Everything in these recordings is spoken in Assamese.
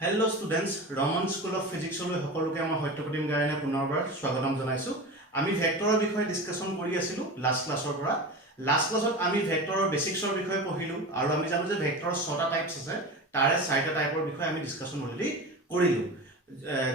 Hello students, Roman School of Physics লৈ সকলোকে আমাৰ সত্যপ্ৰতিম গায়নে পুনৰবাৰ স্বাগতম জনাইছো। আমি ভেক্টৰৰ বিষয়ে ডিসকাশন কৰি আছিলো লাষ্ট ক্লাছৰ পৰা। লাষ্ট ক্লাছত আমি ভেক্টৰৰ বেসিক্সৰ বিষয়ে পঢ়িলো আৰু আমি জানো যে ভেক্টৰৰ 6টা টাইপস আছে, তাৰে 4টা টাইপৰ বিষয়ে আমি ডিসকাশন অলৰেডি কৰিলো।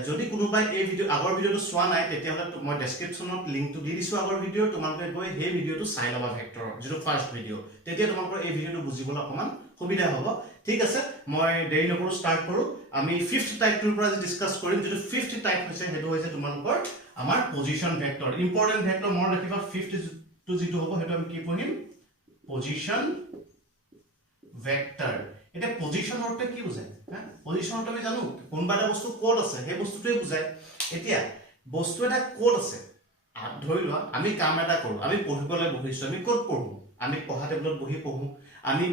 যদি কোনোবাই এই ভিডিও আগৰ ভিডিওটো চোৱা নাই তেতিয়াহলে মই ডেসক্ৰিপচনত লিংকটো দি দিছো আগৰ ভিডিও, তোমালোকে গৈ সেই ভিডিওটো চাই লবা ভেক্টৰৰ যেটো ফাৰ্স্ট ভিডিও, তেতিয়া তোমালোকৰ এই ভিডিওটো বুজিবলৈ অকমান সুবিধা হ'ব। ঠিক আছে, মই দেৰি নকৰো স্টাৰ্ট কৰো। আমি 5th টাইপটোৰ পৰা ডিসকাস কৰিম, যেটো 5th টাইপ হৈছে হেতু হৈছে তোমালোকৰ আমাৰ পজিশন ভেক্টৰ। ইম্পৰ্টেন্ট ভেক্টৰ মন ৰাখিবা, 5th টো যেটো হ'ব হেতু আমি কি পঢ়িম, পজিশন ভেক্টৰ। এটা পজিশন অৰ্থে কি বুজায়? পজিশন অৰ্থে আমি জানো কোনবা এটা বস্তু ক'ত আছে সেই বস্তুটোৱে বুজায়। এতিয়া বস্তু এটা ক'ত আছে, ধৰি লোৱা আমি কাম এটা কৰো, আমি পঢ়িবলৈ বহিছো, আমি ক'ত পঢ়ো? আমি পঢ়া টেবুলত বহি পঢ়ো, আমি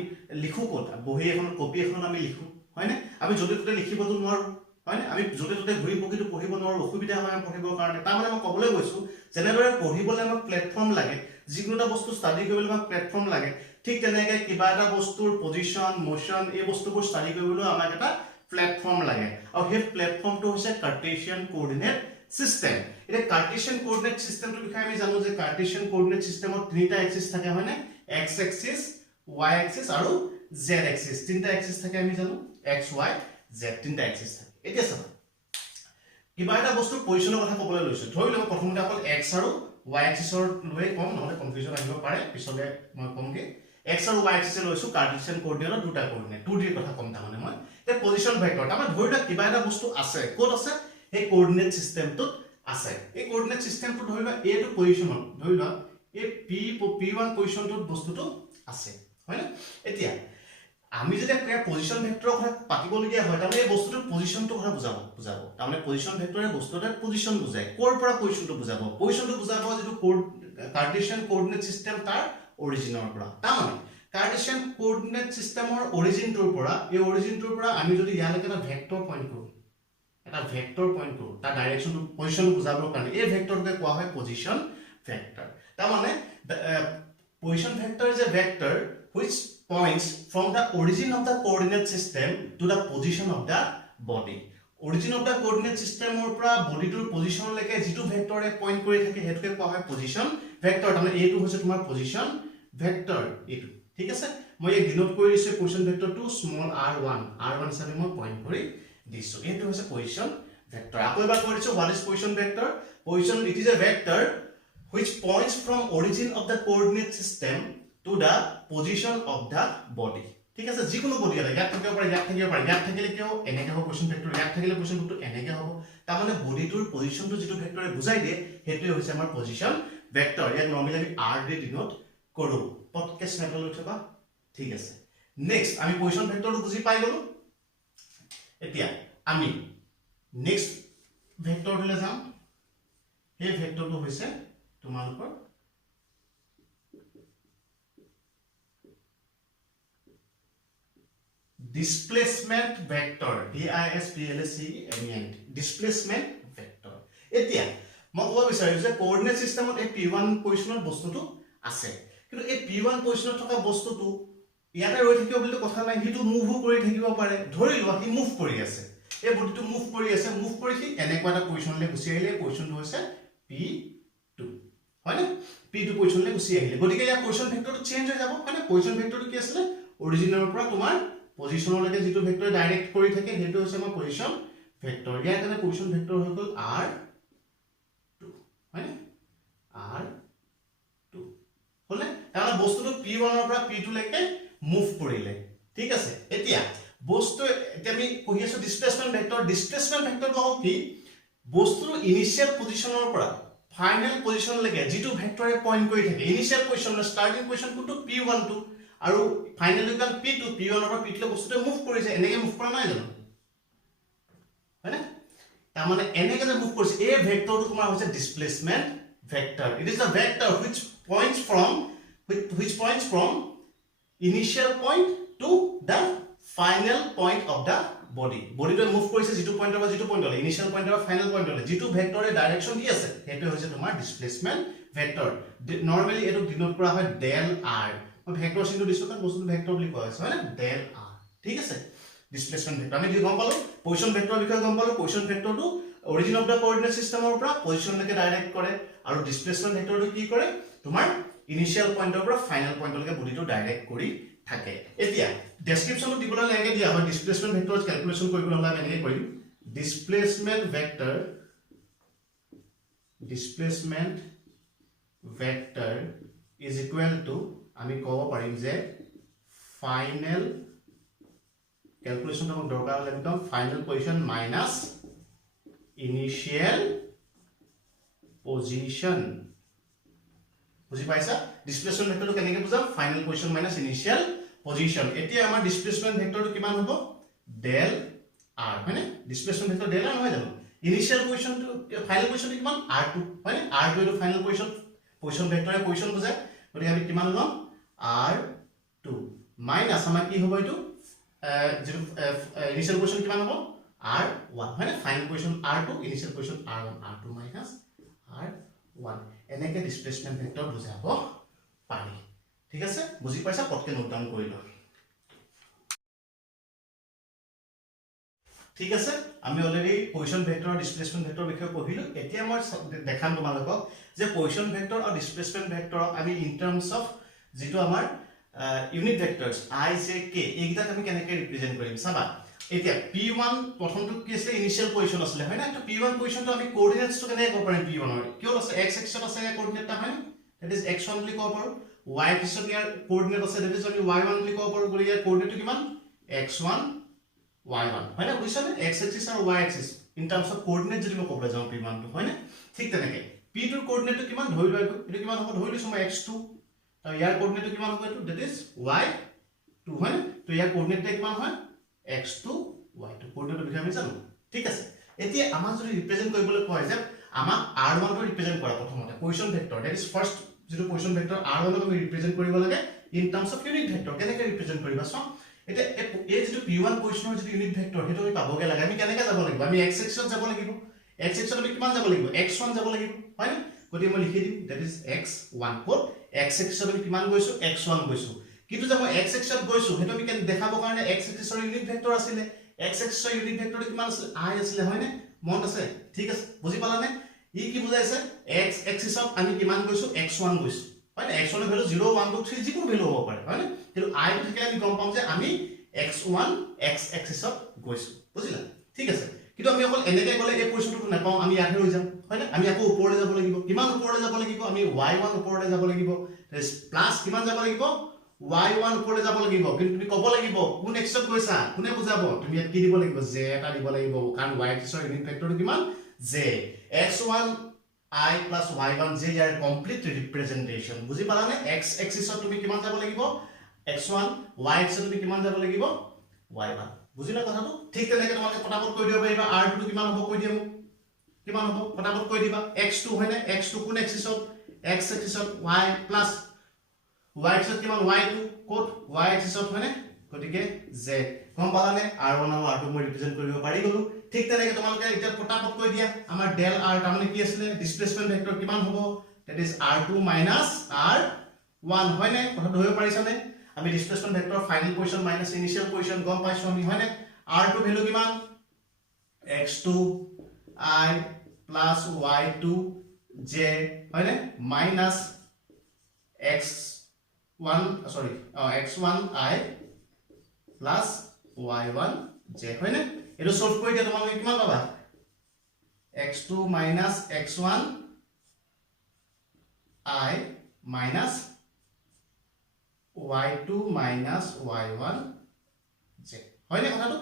লিখো ক'ত? বহি এখন কপি এখন আমি লিখো, হয়নে? আমি য'তে ত'তে লিখিবতো নোৱাৰো, হয়নে? আমি য'তে ত'তে ঘূৰি পকিটো পঢ়িব নোৱাৰো, অসুবিধা হয় আমাৰ পঢ়িবৰ কাৰণে। তাৰ মানে মই ক'বলৈ গৈছো যেনেদৰে পঢ়িবলৈ আমাক প্লেটফৰ্ম লাগে, যিকোনো এটা বস্তু ষ্টাডি কৰিবলৈ আমাক প্লেটফৰ্ম লাগে, ঠিক তেনেকৈ কিবা এটা বস্তুৰ পজিশন, মোশন এই বস্তুবোৰ ষ্টাডি কৰিবলৈ আমাক এটা প্লেটফৰ্ম লাগে, আৰু সেই প্লেটফৰ্মটো হৈছে কাৰ্টেছিয়ান কোঅৰ্ডিনেট সিস্টেম। এটা কাৰ্টেছিয়ান কোঅৰ্ডিনেট সিস্টেমটোৰ বিষয়ে আমি জানো যে কাৰ্টেছিয়ান কোঅৰ্ডিনেট সিস্টেমত তিনিটা এক্সিস থাকে, হয়নে? এক্স এক্সিস, y এক্সিস আৰু z এক্সিস। তিনিটা এক্সিস থাকে আমি জানো, x y z তিনিটা এক্সিস থাকে। এতিয়া চাবা কিবা এটা বস্তুৰ পজিশনৰ কথা ক'বলৈ লৈছো, ধৰি লওক প্ৰথমতে অকল x আৰু y এক্সিসৰ লৈ কম, নহলে কনফিউজন আহিব পাৰে, পিছলে মই কমকে x আৰু y এক্সিস লৈছো কাৰ্টেছিয়ান কোঅৰ্ডিনেটৰ দুটা কোঅৰ্ডিনেট, 2D ৰ কথা কম তাৰ মানে মই। তে পজিশন ভেক্টৰ তাৰমানে ধৰি লওক কিবা এটা বস্তু আছে, ক'ত আছে? এই কোঅৰ্ডিনেট সিস্টেমটোত আছে। এই কোঅৰ্ডিনেট সিস্টেমটো ধৰি লওক a টো পজিশনত, ধৰি লওক এই p1 পজিশনটোত বস্তুটো আছে, হয়নে? এতিয়া আমি যেতিয়া পজিশন ভেক্টৰৰ কথা পাতিবলগীয়া হয়, তাৰমানে এই বস্তুটোৰ পজিশনটো কথা বুজাব। তাৰমানে পজিশন ভেক্টৰে বস্তুটোৰ পজিশন বুজায়। ক'ৰ পৰা পজিশনটো বুজাব? পজিশনটো বুজাব যেটো কাৰ্টেছিয়ান কোঅৰ্ডিনেট সিস্টেম তাৰ অৰিজিনৰ পৰা। তাৰমানে কাৰ্টেছিয়ান কোঅৰ্ডিনেট সিস্টেমৰ অৰিজিনটোৰ পৰা, এই অৰিজিনটোৰ পৰা আমি যদি ইয়ালৈকে এটা ভেক্টৰ পইণ্ট কৰো, তাৰ ডাইৰেকশনটো পজিশনটো বুজাবৰ কাৰণে এই ভেক্টৰটোকে কোৱা হয় পজিশন ভেক্টৰ। তাৰমানে position vector is a vector which points from the origin of the coordinate system to the position of the body. Origin of the coordinate system or পৰা বডিটোৰ পজিশনলৈকে যেটো ভেক্টৰে পইণ্ট কৰি থাকে হেতুকে কোৱা হয় পজিশন ভেক্টৰ। তাৰমানে এইটো হৈছে তোমাৰ পজিশন ভেক্টৰ এইটো, ঠিক আছে? মই এক ডিনোট কৰি দিছো পজিশন ভেক্টৰটো স্মল r1 হিচাপে মই পইণ্ট কৰি দিছো। এইটো হৈছে পজিশন ভেক্টৰ। আকৌ এবাৰ কৈ দিছো, what is position vector? Position, it is a vector which points from origin of the coordinate system to the position of the body. ঠিক আছে, যিকোনো বডি আছে, ইয়াত থাকিব পাৰে, ইয়াত থাকিব পাৰে, ইয়াত থাকিলে কিয় এনেকে হ'ব পজিশন ভেক্টৰ, ইয়াত থাকিলে পজিশন ভেক্টৰ এনেকে হ'ব। তাৰ মানে বডিটোৰ পজিশনটো যেটো ভেক্টৰে বুজাই দিয়ে হেতুৱে হৈছে আমাৰ পজিশন ভেক্টৰ। ইয়াক নৰমালি আমি r দি ডিনোট কৰো। পটকে স্নেপল উঠাবা, ঠিক আছে। নেক্সট আমি পজিশন ভেক্টৰটো বুজি পাই গলো। এতিয়া আমি নেক্সট ভেক্টৰটোলৈ যাম। এই ভেক্টৰটো হৈছে তোমালোকৰ displacement vector, DISPLACEMENT, displacement vector. এতিয়া মই ক'ব বিচাৰিছো যে কোঅৰ্ডিনেট সিস্টেমত এই p1 পজিশনত বস্তুটো আছে, কিন্তু এই p1 পজিশনত থকা বস্তুটো ইয়াতে ৰৈ থাকিব বুলি কথা নাই, হিটো মুভ কৰি থাকিব পাৰে। ধৰি লোৱা হি মুভ কৰি আছে, এই বডিটো মুভ কৰি আছে, মুভ কৰি সি এনেকুৱা এটা পজিশনলৈ গুচি আহিলে, পজিশনটো হৈছে p2, হয়নে? p2 পজিশনলৈ গুচি আহিলে, গতিকে ইয়াৰ পজিশন ভেক্টৰটো চেঞ্জ হৈ যাব, হয়নে? পজিশন ভেক্টৰটো কি আছিলে? অৰিজিনৰ পৰা তোমাৰ পজিশনলৈকে যেটো ভেক্টৰ ডাইৰেক্ট কৰি থাকে হেতু হৈছে আমাৰ পজিশন ভেক্টৰ। ইয়াৰ কাৰণে পজিশন ভেক্টৰ হৈ গ'ল r2, হয়নে? r2 হলে তাৰমানে বস্তুটো p1 ৰ পৰা p2 লৈকে মুভ কৰিলে, ঠিক আছে। এতিয়া বস্তু এতিয়া আমি পঢ়ি আছো ডিসপ্লেসমেন্ট ভেক্টৰ। ডিসপ্লেসমেন্ট ভেক্টৰটো হ'ল কি? বস্তুৰ ইনিশিয়াল পজিশনৰ পৰা ফাইনেল পজিশনলৈকে যেটো ভেক্টৰে পইণ্ট কৰি থাকে, ইনিশিয়াল পজিশন ষ্টাৰ্টিং পজিশন কোনটো p1 টো, আৰু ফাইনেল ইকুৱেল p2, p1 ৰ পৰা p2 লৈ বস্তুটো মুভ কৰিছে, এনেকে মুভ কৰা নাই জানো, হয়নে? তাৰ মানে এনেকে যে মুভ কৰিছে, এই ভেক্টৰটো তোমাৰ হৈছে displacement vector. It is a vector which points from initial point to the final point of the body. বডিটো মুভ কৰিছে যেটো পইণ্টৰ পৰা যেটো পইণ্টলৈ, ইনিশিয়াল পইণ্টৰ পৰা ফাইনেল পইণ্টলৈ, যেটো ভেক্টৰে ডাইৰেকশন দি আছে হেতু হৈছে তোমাৰ ডিসপ্লেসমেন্ট ভেক্টৰ। নৰমালি এটো ডিনোট কৰা হয় del r। মই ভেক্টৰ চিহ্ন দিছো কাৰণ বস্তুটো ভেক্টৰ বুলি কোৱা হৈছে, হয়নে? del r, ঠিক আছে। ডিসপ্লেসমেন্ট ভেক্টৰ আমি দি গম পালো পজিশন ভেক্টৰ বিষয়ে গম পালো পজিশন ভেক্টৰটো অৰিজিন অফ দা কোঅৰ্ডিনেট সিস্টেমৰ পৰা পজিশনলৈকে ডাইৰেক্ট কৰে আৰু ডিসপ্লেসমেন্ট ভেক্টৰটো কি কৰে তোমাৰ ইনিশিয়াল পইণ্টৰ পৰা ফাইনাল পইণ্টলৈকে বডিটো ডাইৰেক্ট কৰি থাকে এতিয়া ডেসক্ৰিপচনত দিবলৈ লাগে দিয়া হয় ডিসপ্লেসমেন্ট ভেক্টৰ ক্যালকুলেশন কৰিবলৈ হলে আমি এনেকৈ কৰিম displacement vector is equal to আমি ক'ব পাৰিম যে final calculation আমাক দৰকাৰ হ'লে একদম final position minus initial position বুজি পাইছা displacement vectorটো কেনেকৈ বুজাম final position minus initial position এতিয়া আমাৰ displacement vectorটো কিমান হ'ব del r হয়নে displacement vector del r নহয় জানো initial position to final position কিমান r2 হয়নে r2 এটো final position vector এ position বুজায় গতিকে আমি কিমান লম r2 মাইনাস আমাৰ কি হ'ব এটো যেটো initial position কিমান হ'ব r1 হয়নে final position r2 initial position r1 r2 minus r1 এনেকে displacement vector বুজাব পাৰি ঠিক আছে বুজি পাইছা পটকে নোট ডাউন কৰি লও ঠিক আছে আমি অলৰেডি পজিশন ভেক্টৰ আৰু ডিসপ্লেসমেন্ট ভেক্টৰ বিষয়ে পঢ়িলো এতিয়া মই দেখাম তোমালোকক যে পজিশন ভেক্টৰ আৰু ডিসপ্লেসমেন্ট ভেক্টৰ আমি ইন টাৰ্মস অফ যেটো আমাৰ ইউনিট ভেক্টৰস i j k এইগিটা আমি কেনেকৈ ৰিপ্ৰেজেন্ট কৰিম চাবা এতিয়া p1 প্ৰথমটো কি আছিল ইনিশিয়াল পজিশন আছিল হয় না তো p1 পজিশনটো আমি কোঅৰ্ডিনেটসটো কেনেকৈ ক'ব পাৰিম p1 ৰ কিয় আছে x axis আছে কোঅৰ্ডিনেটটা হয় দ্যাট ইজ x1 বুলি ক'ব পাৰো y axis ইয়াৰ কোঅৰ্ডিনেট আছে দ্যাট ইজ আমি y1 বুলি ক'ব পাৰো গলি ইয়াৰ কোঅৰ্ডিনেটটো কিমান x1 y1 হয় না বুঝছানে x axis আৰু y axis in terms of coordinate যদি মই ক'বলৈ যাওঁ p1 টো হয় না ঠিক তেনেকৈ p টোৰ কোঅৰ্ডিনেটটো কিমান ধৰি লোৱা এটো কিমান হ'ব ধৰি লৈছো মই x2 আৰু ইয়াৰ কোঅৰ্ডিনেটটো কিমান হ'ব এটো দ্যাট ইজ y2 হয় না তো ইয়াৰ কোঅৰ্ডিনেটটো কিমান হয় x2 y2 কোঅৰ্ডিনেটৰ বিষয়ে আমি জানো ঠিক আছে এতিয়া আমাক যদি ৰিপ্ৰেজেন্ট কৰিবলৈ কয় যে আমাক r1 টো ৰিপ্ৰেজেন্ট কৰা প্ৰথমতে position vector that is first যেটো পজিশন ভেক্টৰ r1 ক আমি ৰিপ্ৰেজেন্ট কৰিব লাগে in terms of unit vector কেনেকৈ ৰিপ্ৰেজেন্ট কৰিবা সো এটা এই যেটো p1 পজিশনৰ যেটো ইউনিট ভেক্টৰ হেতু আমি পাবগে লাগে আমি কেনেকৈ যাব লাগিব আমি x axis যাব লাগিব x axis আমি কিমান যাব লাগিব x1 যাব লাগিব হয় না গতি মই লিখি দিম that is x1 code x axis আমি কিমান গৈছো x1 গৈছো কিন্তু যে মই x axis গৈছো হেতু আমি কেন দেখাব কাৰণে x axis ৰ ইউনিট ভেক্টৰ আছিল x axis ৰ ইউনিট ভেক্টৰটো কিমান আছিল i আছিল হয় না মন আছে ঠিক আছে বুজি পালানে ই কি বুজাইছে x axis আমি কিমান গৈছো x1 গৈছো হয় না x1 এর ভ্যালু 0 1 2 3 যিকোনো ভ্যালু হ'ব পাৰে হয় না কিন্তু i টো থাকিলে আমি গম পাম যে আমি x1 x axis গৈছো বুজিলা ঠিক আছে কিন্তু আমি অকল এনেকৈ গলে এই পজিশনটো নাপাও আমি ইয়াতে ৰৈ যাম হয় না আমি আকৌ ওপৰলৈ যাব লাগিব কিমান ওপৰলৈ যাব লাগিব আমি y1 ওপৰলৈ যাব লাগিব প্লাস কিমান যাব লাগিব y1 ওপৰলৈ যাব লাগিব কিন্তু তুমি ক'ব লাগিব কোন এক্সত গৈছা কোনে বুজাব তুমি ইয়াত কি দিব লাগিব j এটা দিব লাগিব কাৰণ y axis ৰ ইউনিট ভেক্টৰটো কিমান j x1 I plus y1 j ইয়াৰ কমপ্লিট ৰিপ্ৰেজেন্টেশন বুজি পালানে x axis তুমি কিমান যাব লাগিব x1 y axis তুমি কিমান যাব লাগিব y1 বুজিলা কথাটো ঠিক তেনেকৈ তোমাক ফটাফট কৈ দিব পাৰিবা r2 কিমান হ'ব কৈ দিম কিমান হ'ব ফটাফট কৈ দিবা x2 হয়নে x2 কোন এক্সিছত x axisত y plus y axis কিমান y2 কোড y axisত হয়নে গতিকে z গম পালানে r1 আৰু r2 মই ৰিপ্ৰেজেন্ট কৰিব পাৰি গলো ঠিক তেনেকৈ তোমালোকে এতিয়া ফটাফট কৈ দিয়া আমাৰ del r তাৰমানে কি আছিল ডিসপ্লেসমেন্ট ভেক্টৰ কিমান হ'ব দ্যাট ইজ r2 r1 হয়নে কথা ধৰিব পাৰিছানে আমি displacement vector final position minus initial position গম পাইছো আমি হয়নে r2 ভ্যালু কিমান x2 i plus y2 j হয়নে minus x1 x1 i plus y1 j হয়নে এটো সলভ কৰি দিয়া তোমালোকে কিমান পাবা x2 minus x1 I minus y2 minus y1 j হয়নে কথাটো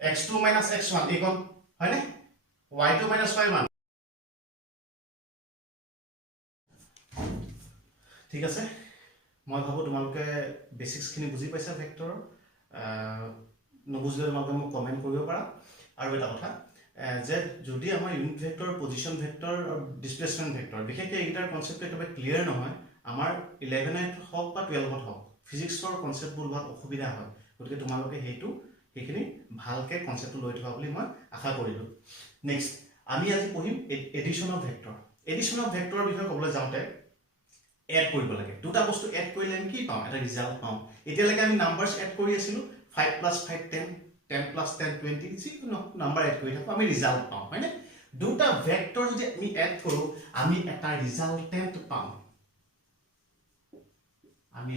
x2 minus x1 এইকন হয়নে y2 minus y1 ঠিক আছে মই ভাবো তোমালোকে বেসিক্স খিনি বুজি পাইছা ভেক্টৰ নবুজিলে তোমালোকে মোক কমেন্ট কৰিব পাৰা আৰু এটা কথা যে যদি আমাৰ ইউনিট ভেক্টৰ পজিশন ভেক্টৰ আৰু ডিসপ্লেসমেন্ট ভেক্টৰ বিশেষকৈ এইটাৰ কনসেপ্ট একেবাৰে ক্লিয়াৰ নহয় আমাৰ 11ত হওক বা 12ত হওক ফিজিক্সৰ কনসেপ্ট বুলবাত অসুবিধা হয় গতিকে তোমালোকে সেইখিনি ভালকে কনসেপ্ট লৈ থোৱা বুলি মই আশা কৰিলো নেক্সট আমি আজি পঢ়িম এডিশন অফ ভেক্টৰ বিষয়ে ক'বলৈ যাওঁতে এড কৰিব লাগে দুটা বস্তু এড কৰিলে আমি কি পাম এটা ৰিজাল্ট পাম এতিয়ালৈকে আমি নাম্বাৰস এড কৰি আছিলো 5 plus 5 10 10 plus 10 20 যিকোনো নাম্বাৰ এড কৰি থাকো আমি ৰিজাল্ট পাওঁ হয়নে দুটা ভেক্টৰ যদি আমি এড কৰো আমি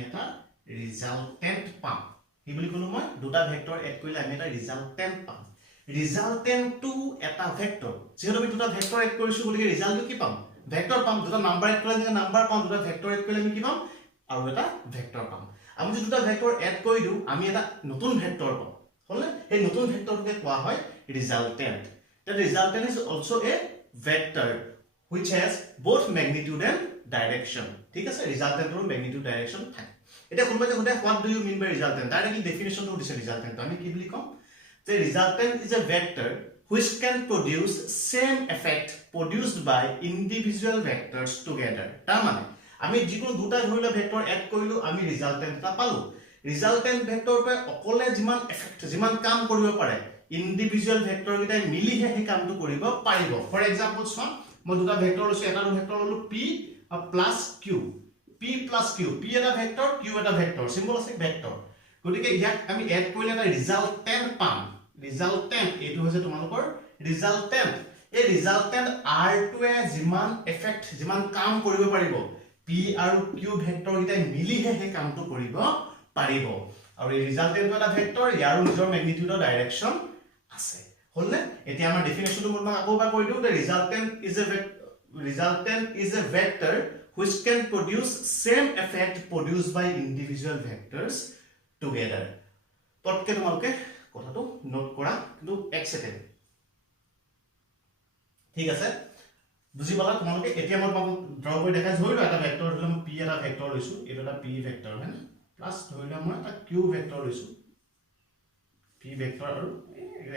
এটা ৰিজাল্টেন্ট পাম কি বুলি কলো মই দুটা ভেক্টৰ এড কৰিলে আমি এটা ৰিজাল্টেন্ট পাম ৰিজাল্টেন্টটো এটা ভেক্টৰ যেহেতু আমি দুটা ভেক্টৰ এড কৰিছো গতিকে ৰিজাল্টটো কি পাম ভেক্টৰ পাম দুটা নাম্বাৰ এড কৰিলে যে নাম্বাৰ পাম দুটা ভেক্টৰ এড কৰিলে আমি কি পাম আৰু এটা ভেক্টৰ পাম আমি যদি দুটা ভেক্টৰ এড কৰি দিও আমি এটা নতুন ভেক্টৰ পাম হলে এই নতুন ভেক্টৰটোকে কোৱা হয় ৰিজাল্টেন্ট the resultant is also a vector which has both magnitude and direction ঠিক আছে resultant or magnitude direction থাকে এটা কোনবা যে কোনটা what do you mean by resultant directly definition to this resultant আমি কি বুলি কম the resultant is a vector which can produce same effect produced by individual vectors together তাৰ মানে আমি যিকোনো দুটা ধৰিলে ভেক্টৰ এড কৰিলো আমি ৰিজাল্টেন্ট এটা পালো ৰিজাল্টেন্ট ভেক্টৰটোৱে অকলে যিমান এফেক্ট যিমান কাম কৰিব পাৰে ইন্ডিভিজুয়াল ভেক্টৰ গিটা মিলিহে হে কামটো কৰিব পাৰিব ফৰ এক্সাম্পল সম মই দুটা ভেক্টৰ লৈছো এটা ভেক্টৰ ললো p plus q p plus q p এটা ভেক্টৰ q এটা ভেক্টৰ সিম্বল আছে ভেক্টৰ গতিকে ইয়াক আমি এড কৰিলে এটা ৰিজাল্টেন্ট পাম ৰিজাল্টেন্ট এটো হৈছে তোমালোকৰ ৰিজাল্টেন্ট এই ৰিজাল্টেন্ট r টোৱে যিমান এফেক্ট যিমান কাম কৰিব পাৰিব p আৰু q ভেক্টৰ গিটা মিলিহে হে কামটো কৰিব পাৰিব আৰু এই ৰিজাল্টেন্ট এটা ভেক্টৰ ইয়াৰ নিজৰ ম্যাগনিটিউডৰ ডাইৰেকচন আছে হলনে এতিয়া আমাৰ ডেফিনেশনটো মই আকৌবা কৈ দিও the resultant is a vector which can produce same effect produced by individual vectors together ততকে তোমালোকে কথাটো নোট কৰা কিন্তু এক সেকেন্ড ঠিক আছে বুজি পালা তোমালোকে এতিয়া মই ড্ৰ কৰি দেখাই ধৰিলো এটা ভেক্টৰ হলো p এটা ভেক্টৰ লৈছো এটা এটা p ভেক্টৰ হয় প্লাস ধৰিলো মই এটা q ভেক্টৰ লৈছো p ভেক্টৰ আৰু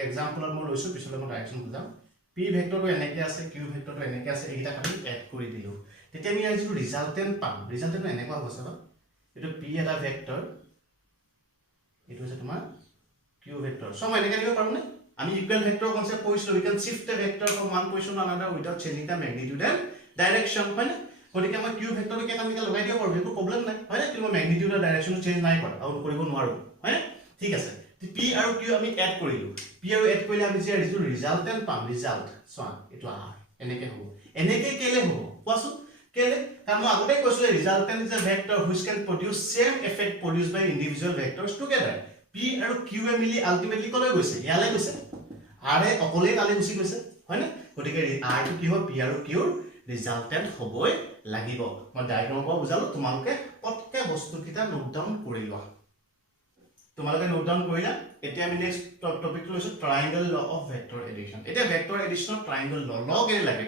এক্সাম্পলত মই লৈছো পিছলৈ মই ডাইৰেকচন বুজাম p ভেক্টৰটো এনেকৈ আছে q ভেক্টৰটো এনেকৈ আছে এইটা খালি এড কৰি দিলো তেতিয়া আমি আজি ৰিজাল্টেন্ট পাম ৰিজাল্টেন্ট এনেকুৱা হৈছে বা এটো p এটা ভেক্টৰ এটো হৈছে তোমাৰ q ভেক্টৰ সম এনেকৈ দিব পাৰো নে আমি ইকুৱেল ভেক্টৰ কনসেপ্ট পঢ়িছো we can shift a vector from one position to another without changing the magnitude and direction হয় না গতিকে মই q ভেক্টৰটো কেনেকৈ লগাই দিব পাৰো একো প্ৰবলেম নাই হয় না কিন্তু magnitude আৰু direction চেঞ্জ নাই কৰা আৰু কৰিব নোৱাৰো হয় ঠিক আছে p আৰু q আমি এড কৰিলো p আৰু এড কৰিলে আমি যে ৰিজাল্টেন্ট পাম ৰিজাল্ট সমান এটো r এনেকৈ হ'ব এনেকৈ কেলে হ'ব কোৱাছো কেলে কাৰণ মই আগতে কৈছো resultant is a vector which can produce same effect produced by individual vectors together p আৰু q এ মিলি আলটিমেটলি কলৈ গৈছে ইয়ালৈ গৈছে r এ অকলে তালে গুছি গৈছে হয় না গতিকে r টো কি হ'ব p আৰু q ৰ ৰিজাল্টেন্ট হ'বই লাগিব মই ডায়াগ্ৰামৰ পৰা বুজালো তোমালোকে পটকে বস্তুকিটা নোট ডাউন কৰি লোৱা তোমালোকে নোট ডাউন কৰিলা এতিয়া আমি নেক্সট টপিকটো লৈছো triangle law of vector addition এটা ভেক্টৰ এডিশনৰ ট্ৰায়াঙ্গল ল লগে লাগে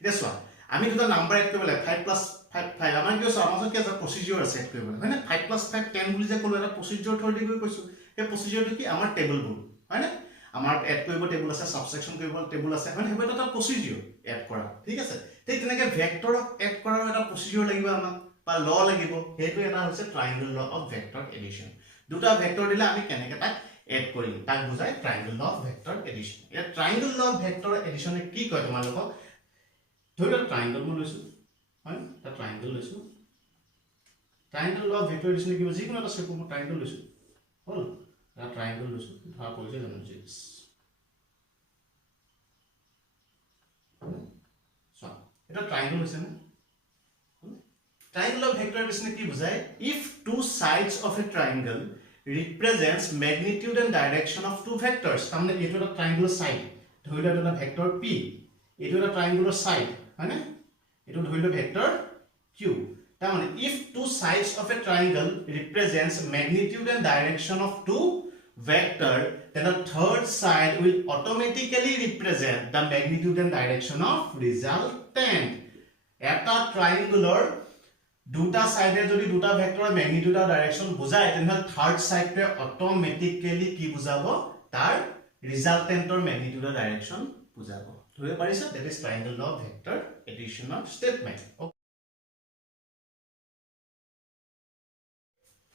এতিয়া চোৱা আমি দুটা নাম্বাৰ এড কৰিব লাগে 5 + 5 আমাৰ কি সমাজত কি আছে প্ৰসিডিউৰ আছে এড কৰিব হয় না 5 + 5 10 বুলি যে কলো এটা প্ৰসিডিউৰ থৰি গৈ কৈছো এই প্ৰসিডিউৰটো কি আমাৰ টেবল বুল হয় না আমাৰ এড কৰিব টেবল আছে সাবসেকশন কৰিব টেবল আছে হয় হেবে এটা প্ৰসিডিউৰ এড কৰা ঠিক আছে ঠিক তেনেকে ভেক্টৰক এড কৰাৰ এটা প্ৰসিডিউৰ লাগিব আমাক বা ল লাগিব হেতু এটা হৈছে triangle law of vector addition দুটা ভেক্টৰ দিলে আমি কেনেকৈ তাক এড কৰিম তাক বুজাই ট্ৰায়াঙ্গল ল অফ ভেক্টৰ এডিশন এটা ট্ৰায়াঙ্গল ল অফ ভেক্টৰ এডিশনে কি কয় তোমালোকক ধৰিলো ট্ৰায়াঙ্গল মই লৈছো হয় এটা ট্ৰায়াঙ্গল লৈছো ট্ৰায়াঙ্গল ল অফ ভেক্টৰ এডিশনে কি বুজি কোনো এটা শেপ মই ট্ৰায়াঙ্গল লৈছো হল এটা ট্ৰায়াঙ্গল লৈছো ধৰা পৰিছে জানো জিস সো এটা ট্ৰায়াঙ্গল হৈছে না Triangle of vector addition ki bujai if two sides of a triangle represents magnitude and direction of two vectors tamne eto eta triangular side dhoilo eta vector p eto eta triangular side hane eto dhoilo vector q tamane if two sides of a triangle represents magnitude and direction of two vector then the third side will automatically represent the magnitude and direction of resultant eta triangular দুটা সাইডে যদি দুটা ভেক্টৰৰ ম্যাগনিটিউড আৰু ডাইৰেকশন বুজায় তেনে থাৰ্ড সাইডে অটোমেটিক্যালি কি বুজাব তাৰ ৰিজাল্টেন্টৰ ম্যাগনিটিউড আৰু ডাইৰেকশন বুজাব ধৰিব পাৰিছা that is triangle law of vector এডিশনৰ স্টেটমেন্ট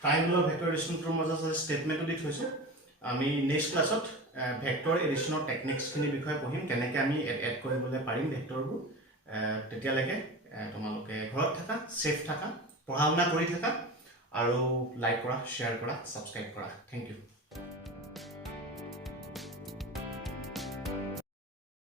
ট্ৰায়াঙ্গল অফ ভেক্টৰ এডিশনৰ মজা স্টেটমেন্টটো দি থৈছো আমি নেক্সট ক্লাছত ভেক্টৰ এডিশনৰ টেকনিক্স খিনি বিষয়ে পঢ়িম কেনেকৈ আমি এড কৰিবলৈ পাৰিম ভেক্টৰবোৰ তেতিয়ালৈকে তোমালোকে ঘৰত থাকা সেফ থাকা পঢ়া শুনা কৰি থাকা আৰু লাইক কৰা শেয়াৰ কৰা সাবস্ক্ৰাইব কৰা থ্যাংক ইউ